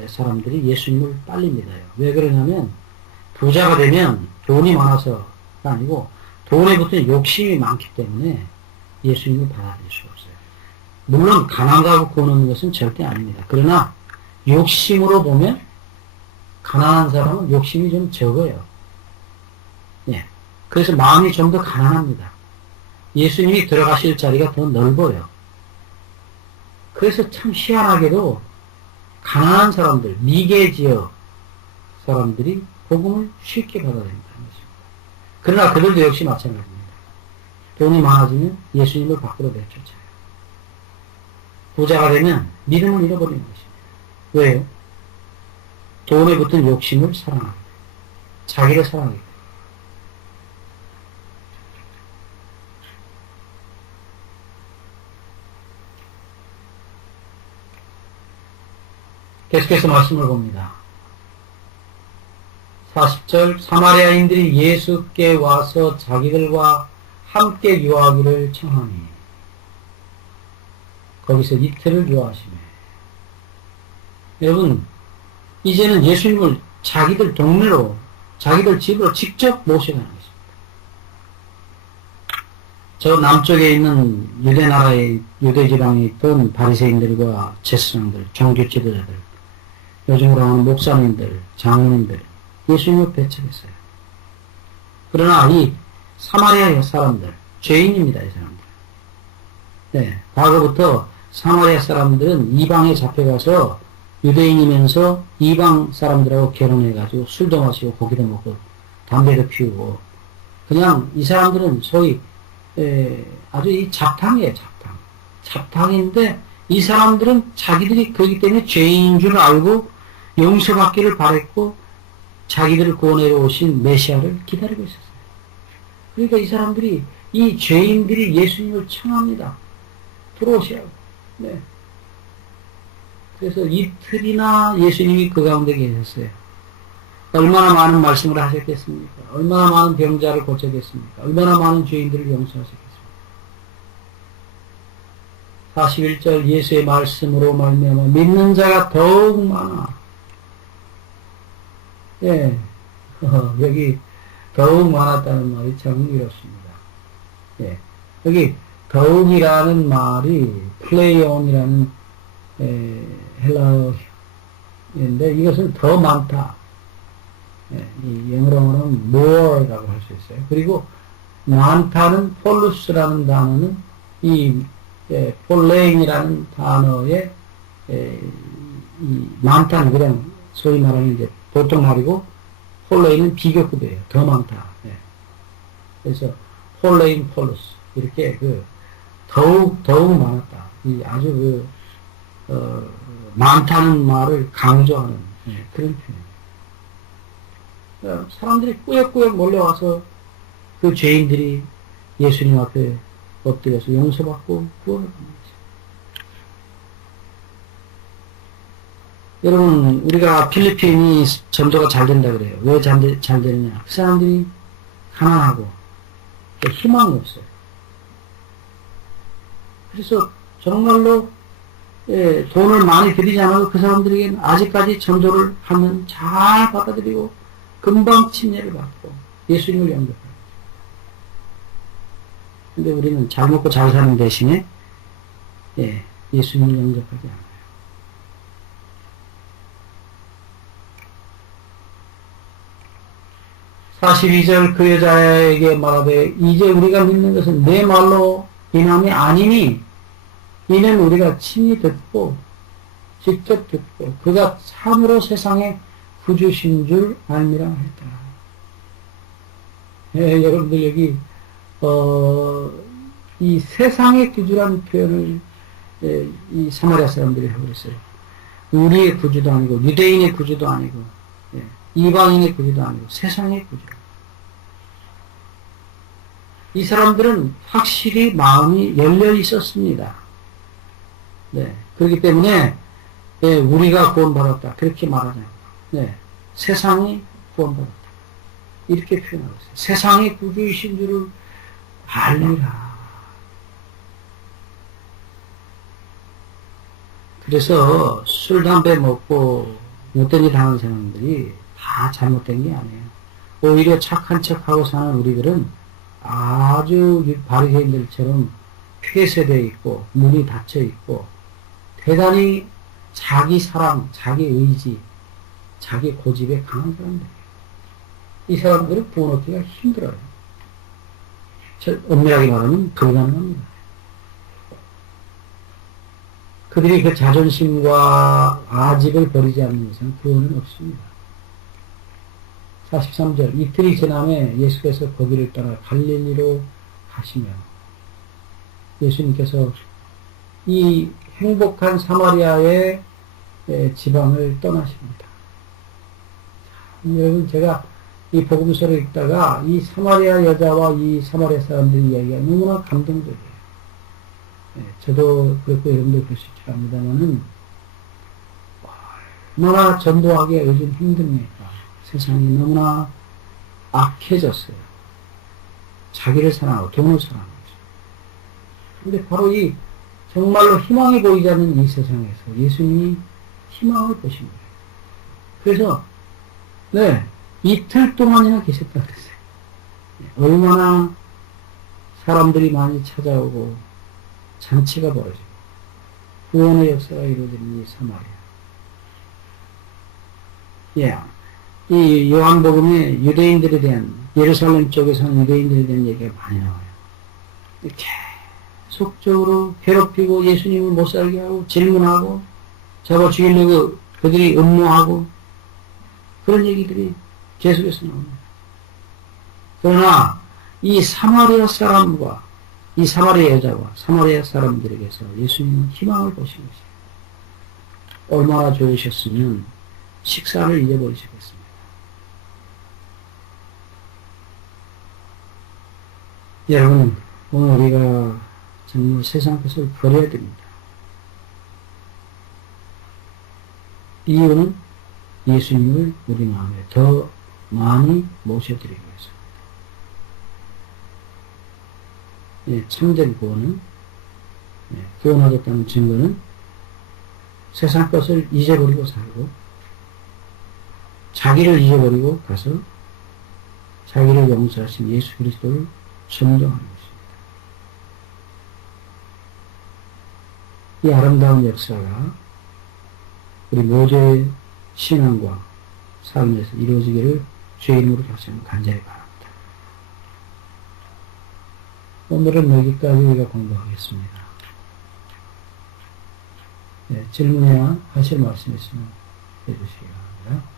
사람들이 예수님을 빨리 믿어요. 왜 그러냐면 부자가 되면 돈이 많아서가 아니고 돈에 붙은 욕심이 많기 때문에 예수님을 받아들일 수 없어요. 물론 가난하고 구원 얻는 것은 절대 아닙니다. 그러나 욕심으로 보면 가난한 사람은 욕심이 좀 적어요. 예. 그래서 마음이 좀 더 가난합니다. 예수님이 들어가실 자리가 더 넓어요. 그래서 참 희한하게도 가난한 사람들, 미개지역 사람들이 복음을 쉽게 받아들인다는 것입니다. 그러나 그들도 역시 마찬가지입니다. 돈이 많아지면 예수님을 밖으로 내쫓아요. 부자가 되면 믿음을 잃어버리는 것입니다. 왜요? 돈에 붙은 욕심을 사랑하기 때문에. 자기를 사랑하기 때문에. 계속해서 말씀을 봅니다. 40절 사마리아인들이 예수께 와서 자기들과 함께 유하기를 청하니 거기서 이틀을 유하시네. 여러분 이제는 예수님을 자기들 동네로 자기들 집으로 직접 모셔가는 것입니다. 저 남쪽에 있는 유대 나라의 유대 지방에 있던 바리새인들과 제사장들, 종교 지도자들, 요즘으로 하는 목사님들, 장로님들 예수님을 배척했어요. 그러나 이 사마리아 사람들 죄인입니다. 이 사람들. 네, 과거부터 사마리아 사람들은 이방에 잡혀가서 유대인이면서 이방 사람들하고 결혼해가지고 술도 마시고 고기도 먹고 담배도 피우고 그냥 이 사람들은 소위 아주 이 잡탕이에요. 잡탕인데 이 사람들은 자기들이 그렇기 때문에 죄인인 줄 알고 용서받기를 바랬고 자기들을 구원하러 오신 메시아를 기다리고 있었어요. 그러니까 이 사람들이 이 죄인들이 예수님을 청합니다. 들어오시라고. 네. 그래서 이틀이나 예수님이 그 가운데 계셨어요. 얼마나 많은 말씀을 하셨겠습니까? 얼마나 많은 병자를 고쳤겠습니까? 얼마나 많은 죄인들을 용서하셨겠습니까? 41절 예수의 말씀으로 말미암아 믿는 자가 더욱 많아. 예, 여기 더욱 많았다는 말이 참 흥미롭습니다. 예, 여기 더욱이라는 말이 플레이온이라는 헬라어인데 이것은 더 많다. 예, 이 영어로는 more라고 할 수 있어요. 그리고 많다는 폴루스라는 단어는 이 폴레인이라는 단어의 이 많다는 그냥 소위 말하는 이제 보통 말이고 폴레인은 비교급이에요. 더 많다. 예. 그래서 폴레인 폴루스 이렇게 더욱 많았다. 이 아주 많다는 말을 강조하는 그런 표현. 사람들이 꾸역꾸역 몰려와서 그 죄인들이 예수님 앞에 엎드려서 용서받고 구원을 받는 거죠. 여러분, 우리가 필리핀이 전도가 잘 된다 그래요. 왜 잘 되느냐? 그 사람들이 가난하고 희망이 없어요. 그래서 정말로 돈을 많이 들이지 않아도 그 사람들에게는 아직까지 전도를 하면 잘 받아들이고 금방 침례를 받고 예수님을 영접해요. 근데 우리는 잘 먹고 잘 사는 대신에 예수님을 영접하지 않아요. (42절) 그 여자에게 말하되 이제 우리가 믿는 것은 내 말로 인함이 아니니 이는 우리가 친히 듣고 직접 듣고 그가 참으로 세상의 구주신 줄 알미라 했다. 여러분들 여기 이 세상의 구주라는 표현을 이 사마리아 사람들이 하고 있어요. 우리의 구주도 아니고 유대인의 구주도 아니고 이방인의 구주도 아니고 세상의 구주. 이 사람들은 확실히 마음이 열려 있었습니다. 네. 그렇기 때문에 우리가 구원받았다. 그렇게 말하잖아요. 네. 세상이 구원받았다. 이렇게 표현하고 있어요. 세상의 구주이신 줄을 알리라. 그래서 술, 담배 먹고 못된 일 하는 사람들이 다 잘못된 게 아니에요. 오히려 착한 척하고 사는 우리들은 아주 바리새인들처럼 폐쇄되어 있고 문이 닫혀 있고 대단히 자기 사랑, 자기 의지, 자기 고집에 강한 사람들이에요. 이 사람들은 구원 얻기가 힘들어요. 엄밀하게 말하면 불가능합니다. 그들이 그 자존심과 아집을 버리지 않는 이상 구원은 없습니다. 43절 이틀이 지남에 예수께서 거기를 떠나 갈릴리로 가시며 예수님께서 이 행복한 사마리아의 지방을 떠나십니다. 여러분, 제가 이 복음서를 읽다가 이 사마리아 여자와 이 사마리아 사람들의 이야기가 너무나 감동적이에요. 저도 그렇고 여러분도 그러실 줄 압니다만은 얼마나 전도하기가 요즘 힘듭니까? 세상이 너무나 악해졌어요. 자기를 사랑하고 돈을 사랑하고. 근데 바로 이 정말로 희망이 보이지 않는 이 세상에서 예수님이 희망을 보신 거예요. 그래서 네, 이틀 동안이나 계셨다 그랬어요. 얼마나 사람들이 많이 찾아오고 잔치가 벌어지고 구원의 역사가 이루어지는 이 사마리아. 예, 이 요한복음에 유대인들에 대한, 예루살렘 쪽에 사는 유대인들에 대한 얘기가 많이 나와요. 계속적으로 괴롭히고 예수님을 못 살게 하고 질문하고 잡아 죽이려고 그들이 음모하고 그런 얘기들이 계속해서 나옵니다. 그러나 이 사마리아 사람과 이 사마리아 여자와 사마리아 사람들에게서 예수님은 희망을 보신 것이에요. 얼마나 좋으셨으면 식사를 잊어버리시겠습니다. 여러분, 오늘 우리가 정말 세상 것을 버려야 됩니다. 이유는 예수님을 우리 마음에 더 많이 모셔드리기 위해서. 예, 참된 구원은, 구원하겠다는 증거는 세상 것을 잊어버리고 살고, 자기를 잊어버리고 가서 자기를 용서하신 예수 그리스도를 존경하는 것입니다. 이 아름다운 역사가 우리 모두의 신앙과 삶에서 이루어지기를 주의 이름으로 다시 한번 간절히 바랍니다. 오늘은 여기까지 우리가 공부하겠습니다. 네, 질문이나 하실 말씀 있으면 해주시기 바랍니다.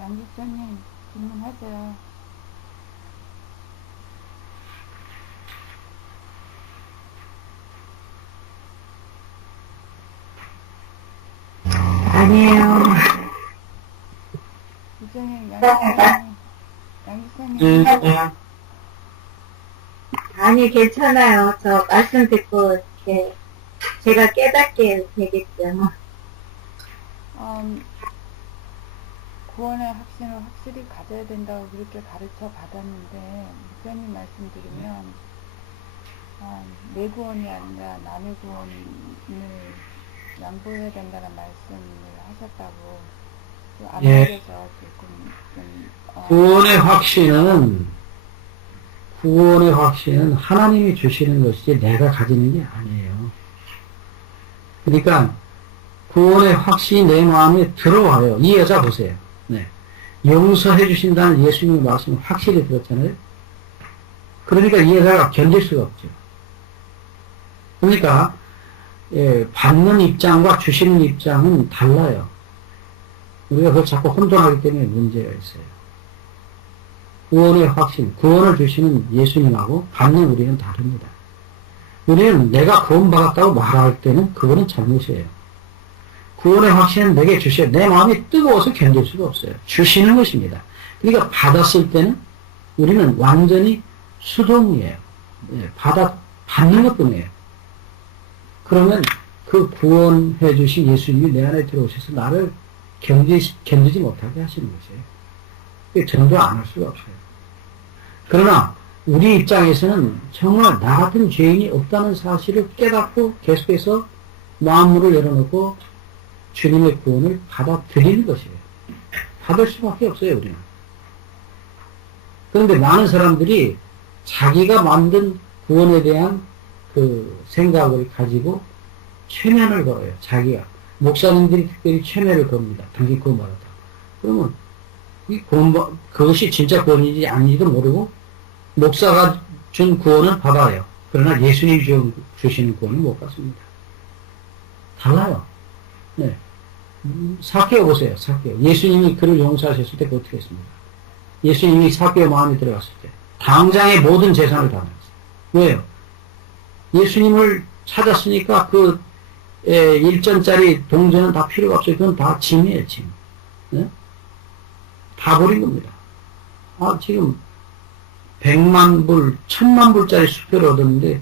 양집사님, 질문하세요. 아니에요. 이정현 양집사님. 아니, 괜찮아요. 저 말씀 듣고, 이렇게, 제가 깨닫게 되겠죠. 구원의 확신을 확실히 가져야 된다고 그렇게 가르쳐 받았는데, 목사님 말씀 들으면, 내 구원이 아니라 남의 구원을 양보해야 된다는 말씀을 하셨다고, 안 예. 믿어서 조금, 구원의 확신은 하나님이 주시는 것이지 내가 가지는 게 아니에요. 그러니까 구원의 확신이 내 마음에 들어와요. 이 여자 보세요. 네. 용서해 주신다는 예수님의 말씀을 확실히 들었잖아요. 그러니까 이 여자가 견딜 수가 없죠. 그러니까 받는 입장과 주시는 입장은 달라요. 우리가 그걸 자꾸 혼돈하기 때문에 문제가 있어요. 구원의 확신, 구원을 주시는 예수님하고 받는 우리는 다릅니다. 우리는 내가 구원받았다고 말할 때는 그거는 잘못이에요. 구원의 확신은 내게 주셔야, 내 마음이 뜨거워서 견딜 수가 없어요. 주시는 것입니다. 그러니까 받았을 때는 우리는 완전히 수동이에요. 받는 것 뿐이에요. 그러면 그 구원해 주신 예수님이 내 안에 들어오셔서 나를 견디지 못하게 하시는 것이에요. 전도 안 할 수가 없어요. 그러나 우리 입장에서는 정말 나 같은 죄인이 없다는 사실을 깨닫고 계속해서 마음으로 열어놓고 주님의 구원을 받아들이는 것이에요. 받을 수밖에 없어요, 우리는. 그런데 많은 사람들이 자기가 만든 구원에 대한 그 생각을 가지고 최면을 걸어요. 자기가. 목사님들이 특별히 최면을 겁니다. 당신 구원받았다. 그러면 그것이 진짜 구원인지 아닌지도 모르고 목사가 준 구원은 받아요. 그러나 예수님이 주시는 구원은 못 받습니다. 달라요. 네. 사케오 보세요. 사케오. 예수님이 그를 용서하셨을 때 어떻게 했습니까? 예수님이 사케오 마음에 들어갔을 때 당장의 모든 재산을 다 냈어요. 왜요? 예수님을 찾았으니까 그 일전짜리 동전은 다 필요가 없어요. 그건 다 짐이에요, 짐. 네? 다 버린 겁니다. 지금 100만 불, 1000만 불짜리 수표를 얻었는데,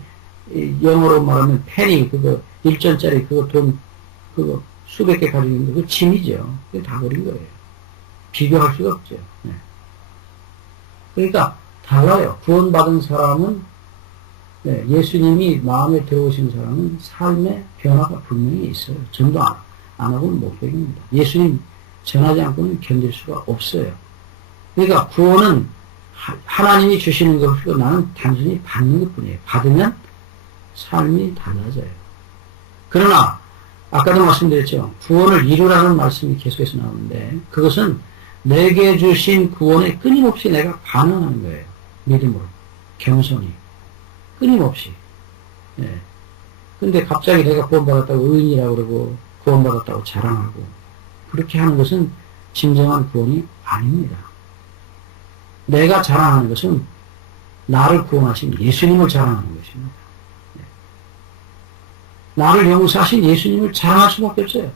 영어로 말하면 페니, 그거, 일전짜리 그거 돈, 그거 수백 개 가지고 있는 거, 그거 짐이죠. 그거 다 버린 거예요. 비교할 수가 없죠. 네. 그러니까, 달라요. 구원받은 사람은, 네, 예수님이 마음에 들어오신 사람은 삶의 변화가 분명히 있어요. 전도 안 하고는 못 되겠습니다. 예수님 전하지 않고는 견딜 수가 없어요. 그러니까 구원은 하나님이 주시는 것이고 나는 단순히 받는 것 뿐이에요. 받으면 삶이 달라져요. 그러나 아까도 말씀드렸죠. 구원을 이루라는 말씀이 계속해서 나오는데 그것은 내게 주신 구원에 끊임없이 내가 반응하는 거예요. 믿음으로. 겸손히. 끊임없이. 예. 근데 갑자기 내가 구원받았다고 의인이라고 그러고 구원받았다고 자랑하고 그렇게 하는 것은 진정한 구원이 아닙니다. 내가 자랑하는 것은 나를 구원하신 예수님을 자랑하는 것입니다. 예. 나를 용서하신 예수님을 자랑할 수밖에 없어요.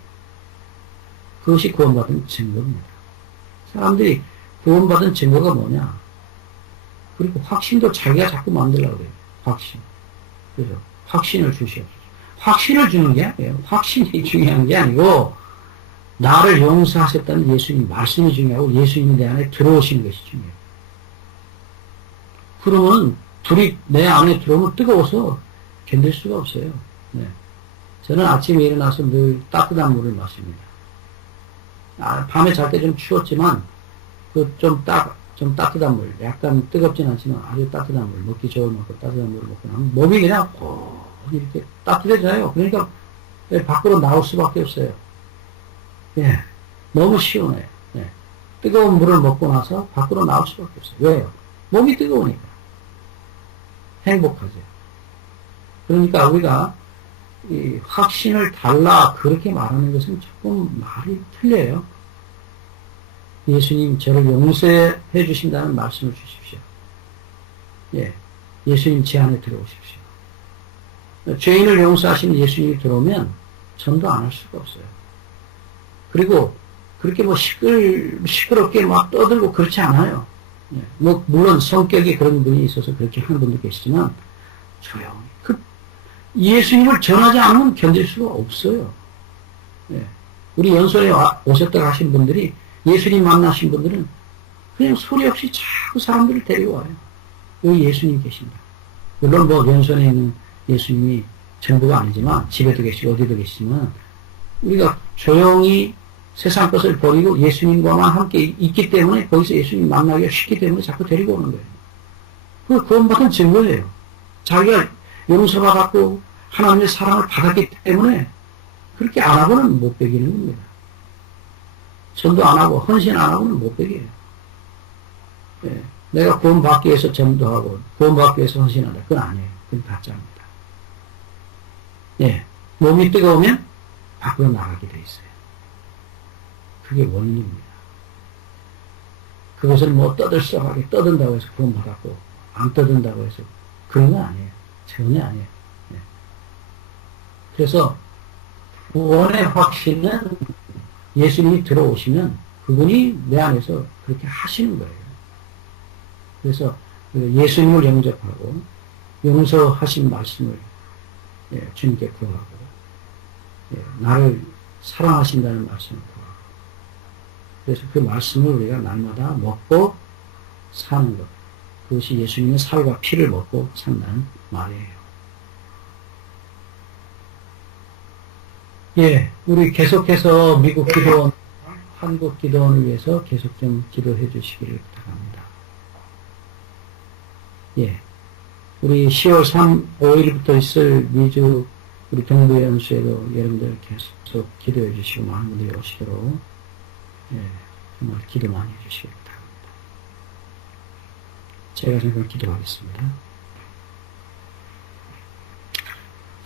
그것이 구원받은 증거입니다. 사람들이 구원받은 증거가 뭐냐? 그리고 확신도 자기가 자꾸 만들려고 그래요. 확신. 그죠? 확신을 주시옵소서. 확신을 주는 게 아니에요. 확신이 중요한 게 아니고, 나를 용서하셨다는 예수님 말씀이 중요하고, 예수님이 내 안에 들어오시는 것이 중요해요. 그러면, 둘이 내 안에 들어오면 뜨거워서 견딜 수가 없어요. 네. 저는 아침에 일어나서 늘 따뜻한 물을 마십니다. 밤에 잘 때 좀 추웠지만, 좀 따뜻한 물, 약간 뜨겁진 않지만 아주 따뜻한 물, 먹기 좋은 먹고 따뜻한 물을 먹고 나면 몸이 그냥 이렇게 따뜻해져요. 그러니까 밖으로 나올 수밖에 없어요. 예, 너무 시원해요. 예, 뜨거운 물을 먹고 나서 밖으로 나올 수밖에 없어요. 왜요? 몸이 뜨거우니까. 행복하죠. 그러니까 우리가 이 확신을 달라 그렇게 말하는 것은 조금 말이 틀려요. 예수님 저를 용서해 주신다는 말씀을 주십시오. 예, 예수님 제 안에 들어오십시오. 죄인을 용서하시는 예수님이 들어오면 전도 안 할 수가 없어요. 그리고 그렇게 뭐 시끄럽게 막 떠들고 그렇지 않아요. 예, 뭐 물론 성격이 그런 분이 있어서 그렇게 하는 분도 계시지만 조용히 예수님을 전하지 않으면 견딜 수가 없어요. 예, 우리 연수에 오셨다가 하신 분들이 예수님 만나신 분들은 그냥 소리 없이 자꾸 사람들을 데리고 와요. 여기 예수님 계신다. 물론 뭐 연선에 있는 예수님이 전부가 아니지만 집에도 계시고 어디도 계시지만 우리가 조용히 세상 것을 버리고 예수님과만 함께 있기 때문에 거기서 예수님 만나기가 쉽기 때문에 자꾸 데리고 오는 거예요. 그거 구원받은 증거예요. 자기가 용서받았고 하나님의 사랑을 받았기 때문에 그렇게 안 하고는 못 베기는 겁니다. 전도 안 하고 헌신 안 하고는 못 베겨요. 예, 내가 구원받기 위해서 전도하고 구원받기 위해서 헌신한다. 그건 아니에요. 그건 가짜입니다. 예, 몸이 뜨거우면 밖으로 나가게 돼 있어요. 그게 원인입니다. 그것을 뭐 떠들썩하게 떠든다고 해서 구원받았고 안 떠든다고 해서 그런 건 아니에요. 전혀 아니에요. 예. 그래서 구원의 확신은 예수님이 들어오시면 그분이 내 안에서 그렇게 하시는 거예요. 그래서 예수님을 영접하고 용서하신 말씀을 주님께 구하고 나를 사랑하신다는 말씀을 구하고 그래서 그 말씀을 우리가 날마다 먹고 사는 것 그것이 예수님의 살과 피를 먹고 산다는 말이에요. 예, 우리 계속해서 미국 기도원, 한국 기도원을 위해서 계속 좀 기도해 주시기를 부탁합니다. 예, 우리 10월 5일부터 있을 미주 우리 동부 연수에도 여러분들 계속 기도해 주시고 많은 분들이 오시도록 예, 정말 기도 많이 해 주시기 바랍니다. 제가 잠깐 기도하겠습니다.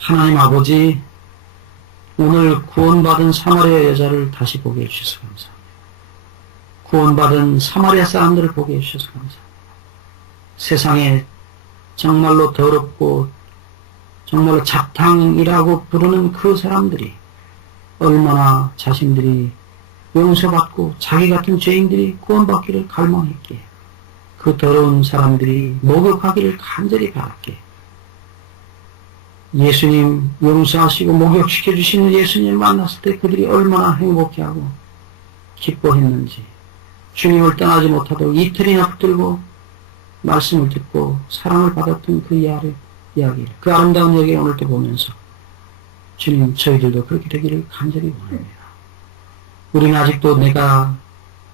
하나님 아버지, 오늘 구원받은 사마리아 여자를 다시 보게 해주셔서 감사합니다. 구원받은 사마리아 사람들을 보게 해주셔서 감사합니다. 세상에 정말로 더럽고 정말로 잡탕이라고 부르는 그 사람들이 얼마나 자신들이 용서받고 자기 같은 죄인들이 구원받기를 갈망했기에 그 더러운 사람들이 목욕하기를 간절히 바랐기에 예수님 용서하시고 목욕시켜 주시는 예수님을 만났을 때 그들이 얼마나 행복해하고 기뻐했는지 주님을 떠나지 못하도록 이틀이나 붙들고 말씀을 듣고 사랑을 받았던 그 이야기를 그 아름다운 이야기를 오늘도 보면서 주님 저희들도 그렇게 되기를 간절히 원합니다. 우리는 아직도 내가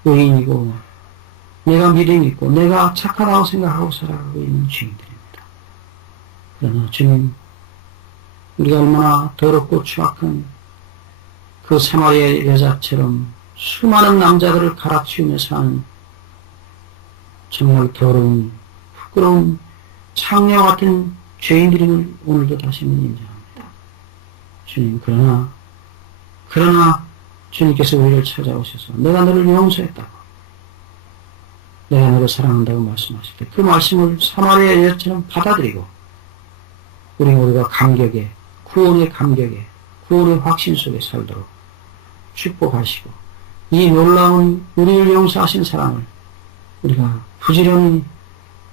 의인이고 내가 믿음 있고 내가 착하다고 생각하고 살아가고 있는 주인들입니다. 그러나 주님 우리가 얼마나 더럽고 추악한 그 사마리아 여자처럼 수많은 남자들을 갈아치우며 사는 정말 더러운 부끄러운 창녀 같은 죄인들임을 오늘도 다시는 인정합니다. 주님 그러나 주님께서 우리를 찾아오셔서 내가 너를 용서했다고 내가 너를 사랑한다고 말씀하실 때 그 말씀을 사마리아 여자처럼 받아들이고 우리가 감격에 구원의 감격에 구원의 확신 속에 살도록 축복하시고 이 놀라운 우리를 용서하신 사랑을 우리가 부지런히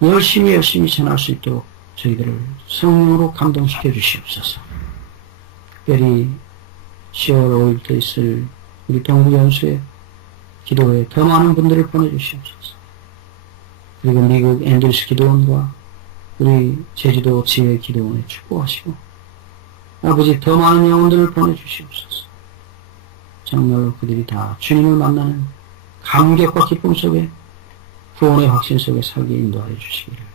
열심히 전할 수 있도록 저희들을 성령으로 감동시켜 주시옵소서. 특별히 10월 5일때 있을 우리 동부연수의 기도회에 더 많은 분들을 보내주시옵소서. 그리고 미국 앤드루스 기도원과 우리 제주도 지회 기도원에 축복하시고 아버지 더 많은 영혼들을 보내주시옵소서. 정말로 그들이 다 주님을 만나는 감격과 기쁨 속에 구원의 확신 속에 살게 인도하여 주시기를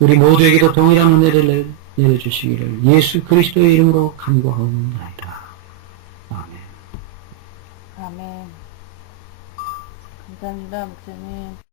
우리 모두에게도 동일한 은혜를 내려주시기를 예수 그리스도의 이름으로 간구하옵나이다. 아멘. 아멘. 감사합니다, 목사님.